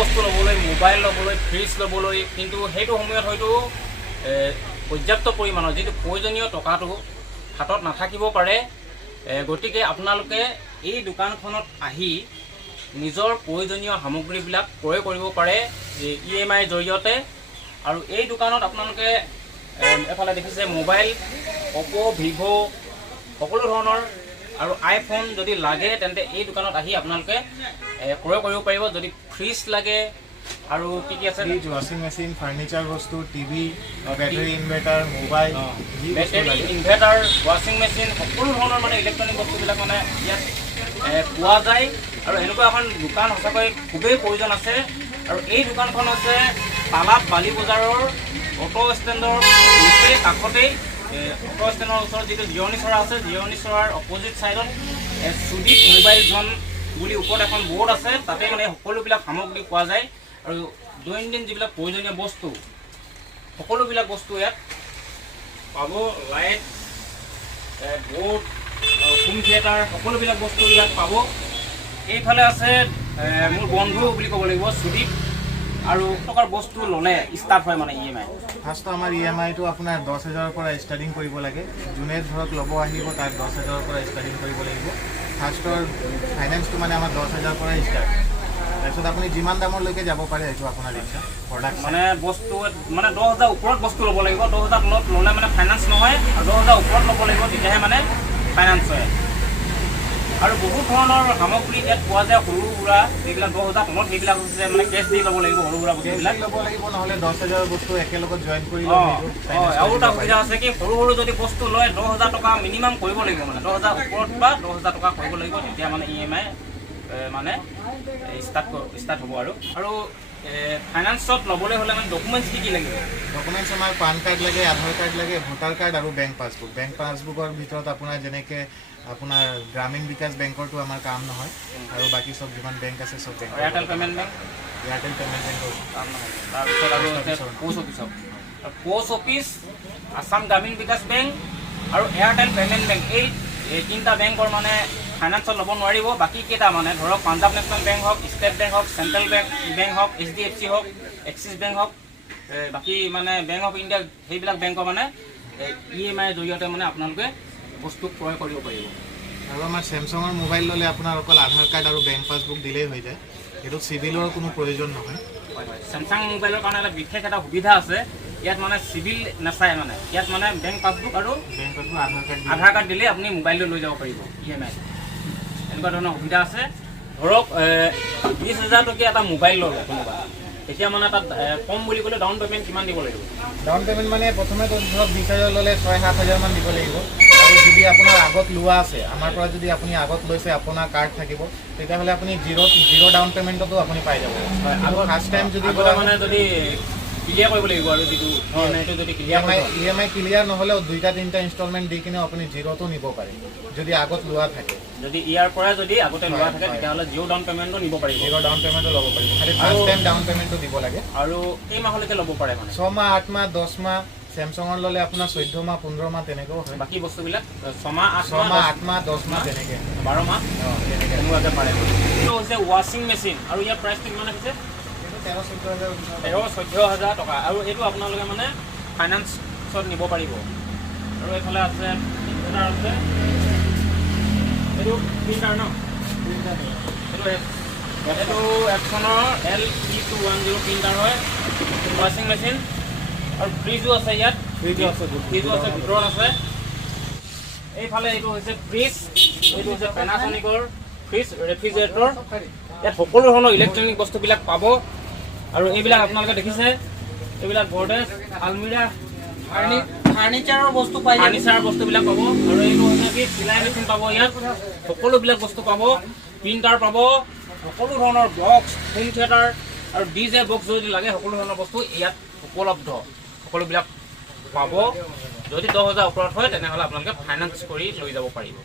বস্তু ল'বলৈ, মোবাইল ল'বলৈ, ফ্ৰিজ ল'বলৈ, কিন্তু সেইটো সময়ত হয়তো পৰ্যাপ্ত পৰিমাণৰ যিটো প্ৰয়োজনীয় টকাটো হাতত নাথাকিব পাৰে। গতিকে আপোনালোকে এই দোকানখনত আহি নিজৰ প্ৰয়োজনীয় সামগ্ৰীবিলাক ক্ৰয় কৰিব পাৰে EMI ৰ জৰিয়তে। আৰু এই দোকানত আপোনালোকে এফালে দেখিছে মোবাইল, অপো, ভিভো সকলো ধৰণৰ আৰু আইফোন যদি লাগে তেন্তে এই দোকানত আহি আপোনালোকে ক্ৰয় কৰিব পাৰিব। যদি ফ্ৰিজ লাগে আৰু কি আছে, ফ্ৰিজ, ৱাশ্বিং মেচিন, ফাৰ্নিচাৰ বস্তু, TV, battery inverter, mobile, battery inverter, ৱাশ্বিং মেচিন সকলো ধৰণৰ মানে ইলেক্ট্ৰনিক বস্তুবিলাক মানে ইয়াত পোৱা যায়। আৰু এনেকুৱা এখন দোকান সঁচাকৈ খুবেই প্ৰয়োজন আছে। আৰু এই দোকানখন আছে তালাব বালি বজাৰৰ অটো ষ্টেণ্ডৰ নিচেই কাষতেই। অটো ষ্টেণ্ডৰ ওচৰত যিটো জিৰণি চৰা আছে, জিৰণি চৰাৰ অপজিট ছাইডত সুদীপ মোবাইল জন বুলি ওপৰত এখন বৰ্ড আছে। তাতে মানে সকলোবিলাক সামগ্ৰী পোৱা যায়। আৰু দৈনন্দিন যিবিলাক প্ৰয়োজনীয় বস্তু সকলোবিলাক বস্তু ইয়াত পাব। লাইট, বৰ্ড, হোম থিয়েটাৰ সকলোবিলাক বস্তু ইয়াত পাব। এইফালে আছে মোৰ বন্ধু বুলি ক'ব লাগিব সুদীপ। আৰু টকাৰ বস্তু ল'লে ষ্টাৰ্ট হয় মানে EMI। ফাৰ্ষ্ট আমাৰ EMIটো আপোনাৰ 10,000ৰ পৰা ষ্টাৰ্টিং কৰিব লাগে। যোনে ধৰক ল'ব আহিব তাক 10,000ৰ পৰা ষ্টাৰ্টিং কৰিব লাগিব। ফাৰ্ষ্টৰ ফাইনেন্সটো মানে আমাৰ 10,000ৰ পৰাই ষ্টাৰ্ট। তাৰপিছত আপুনি যিমান দামলৈকে যাব পাৰে সেইটো আপোনাৰ ইচ্ছা। প্ৰডাক্ট মানে বস্তু মানে 10,000 ওপৰত বস্তু ল'ব লাগিব। 10,000 তলত ল'লে মানে ফাইনেন্স নহয়, আৰু 10,000 ওপৰত ল'ব লাগিব তেতিয়াহে মানে ফাইনেন্স হয়। আৰু বহুত ধৰণৰ সামগ্ৰী ইয়াত পোৱা যায়। সৰু সুৰা যিবিলাক 10,000 তলত সেইবিলাক হৈছে মানে কেছ দি ল'ব লাগিব। সৰু সুৰা বস্তুবিলাক ল'ব লাগিব, নহ'লে 10,000ৰ বস্তু একেলগত জইন কৰি আৰু এটা সুবিধা আছে কি, সৰু সৰু যদি বস্তু লয় 10,000 টকা মিনিমাম কৰিব লাগিব। মানে 10,000 ওপৰত বা 10,000 টকা কৰিব লাগিব, তেতিয়া মানে EMI মানে ষ্টাৰ্ট হ'ব। আৰু ফাইনেন্সত ল'বলৈ হ'লে মানে ডকুমেণ্টছ কি লাগিব? ডকুমেণ্টছ আমাৰ পান কাৰ্ড লাগে, আধাৰ কাৰ্ড লাগে, ভোটাৰ কাৰ্ড আৰু বেংক পাছবুক। বেংক পাছবুকৰ ভিতৰত আপোনাৰ যেনেকৈ আপোনাৰ গ্ৰামীণ বিকাশ বেংকৰটো আমাৰ কাম নহয়, আৰু বাকী চব যিমান বেংক আছে চব bank. Airtel payment bank, Airtel payment বেংকৰ কাম নহয়। তাৰপিছত আৰু পোষ্ট অফিচত পোষ্ট অফিচ, আসাম গ্ৰামীণ বিকাশ বেংক আৰু এয়াৰটেল পেমেণ্ট বেংক, এই তিনিটা বেংকৰ মানে ফাইনেন্সত ল'ব নোৱাৰিব। বাকী কেইটা মানে ধৰক পাঞ্জাৱ নেশ্যনেল বেংক হওক, ষ্টেট বেংক হওক, চেণ্ট্ৰেল বেংক হওক, HDFC হওক, এক্সিছ বেংক হওক, বাকী মানে বেংক অফ ইণ্ডিয়া, সেইবিলাক বেংকৰ মানে EMI ৰ জৰিয়তে মানে আপোনালোকে বস্তু ক্ৰয় কৰিব পাৰিব। আৰু আমাৰ চেমচাঙৰ মোবাইল ল'লে আপোনাৰ অকল আধাৰ কাৰ্ড আৰু বেংক পাছবুক দিলেই হৈ যায়। এইটো চিভিলৰ কোনো প্ৰয়োজন নহয়। হয় হয়, চেমচাং মোবাইলৰ কাৰণে এটা বিশেষ এটা সুবিধা আছে। ইয়াত মানে চিভিল নাচায়, মানে ইয়াত মানে বেংক পাছবুক আৰু বেংক পাছবুক, আধাৰ কাৰ্ড দিলে আপুনি মোবাইলটো লৈ যাব পাৰিব EMI। এনেকুৱা ধৰণৰ সুবিধা আছে। ধৰক 20,000 টকীয়া এটা মোবাইল ল'লে কোনোবা, তেতিয়া মানে তাত কম বুলি ক'লে ডাউন পে'মেণ্ট কিমান দিব লাগিব? ডাউন পে'মেণ্ট মানে প্ৰথমে ধৰক 20,000 ল'লে 6-7,000 মান দিব লাগিব। আৰু যদি আপোনাৰ আগত লোৱা আছে, আমাৰ পৰা যদি আপুনি আগত লৈছে, আপোনাৰ কাৰ্ড থাকিব, তেতিয়াহ'লে আপুনি জিৰ' ডাউন পে'মেণ্টতো আপুনি পাই যাব। হয়, আৰু ফাৰ্ষ্ট টাইম যদি মানে যদি ক্লিয়াৰ কৰিব লাগিব, আৰু যিটো EMIটো যদি EMI ক্লিয়াৰ নহ'লেও 2-3টা ইনষ্টলমেণ্ট দি কিনে আপুনি জিৰ'টো নিব পাৰে যদি আগত লোৱা থাকে। যদি ইয়াৰ পৰা যদি আগতে লোৱা থাকে তেতিয়াহ'লে জিৰ' ডাউন পে'মেণ্টটো নিব পাৰিব। জিৰ' ডাউন পে'মেণ্টটো ল'ব পাৰিব, খালি ফাৰ্ষ্ট টাইম ডাউন পে'মেণ্টটো দিব লাগে। আৰু কেইমাহলৈকে ল'ব পাৰে মানে? 6 মাহ, 8 মাহ, 10 মাহ। চেমচাঙৰ ল'লে আপোনাৰ 14 মাহ, 15 মাহ তেনেকৈও হয়। বাকী বস্তুবিলাক 6 মাহ, 8 মাহ, 10 মাহ তেনেকৈ 12 মাহ তেনেকৈ তেনেকুৱাকৈ পাৰে। এইটো হৈছে ৱাশ্বিং মেচিন, আৰু ইয়াৰ প্ৰাইচটো কিমান আহিছে? 13-14,000 টকা। আৰু এইটো আপোনালোকে মানে ফাইনেন্সত নিব পাৰিব। আৰু এইফালে আছে প্ৰিণ্টাৰ আছে, এইটো প্ৰিণ্টাৰ ন? এইটো এপছনৰ LP210 প্ৰিণ্টাৰ হয়। ৱাশ্বিং মেচিন আৰু ফ্ৰিজো আছে ইয়াত। ফ্ৰিজো আছে ভিতৰত আছে। এইফালে এইটো হৈছে ফ্ৰিজ, এইটো হৈছে পেনাছনিকৰ ফ্ৰিজ, ৰেফ্ৰিজাৰেটৰ। ইয়াত সকলো ধৰণৰ ইলেক্ট্ৰনিক বস্তুবিলাক পাব। আৰু এইবিলাক আপোনালোকে দেখিছে, এইবিলাক গডৰেজ, আলমিৰা, ফাৰ্নিচাৰৰ বস্তুবিলাক পাব। আৰু এইটো হৈছে কি চিলাই মেচিন পাব ইয়াত, সকলোবিলাক বস্তু পাব। প্ৰিণ্টাৰ পাব, সকলো ধৰণৰ বক্স, হোম থিয়েটাৰ আৰু DJ বক্স যদি লাগে সকলো ধৰণৰ বস্তু ইয়াত উপলব্ধ। সকলোবিলাক পাব। যদি 10,000 ওপৰত হয় তেনেহ'লে আপোনালোকে ফাইনেন্স কৰি লৈ যাব পাৰিব।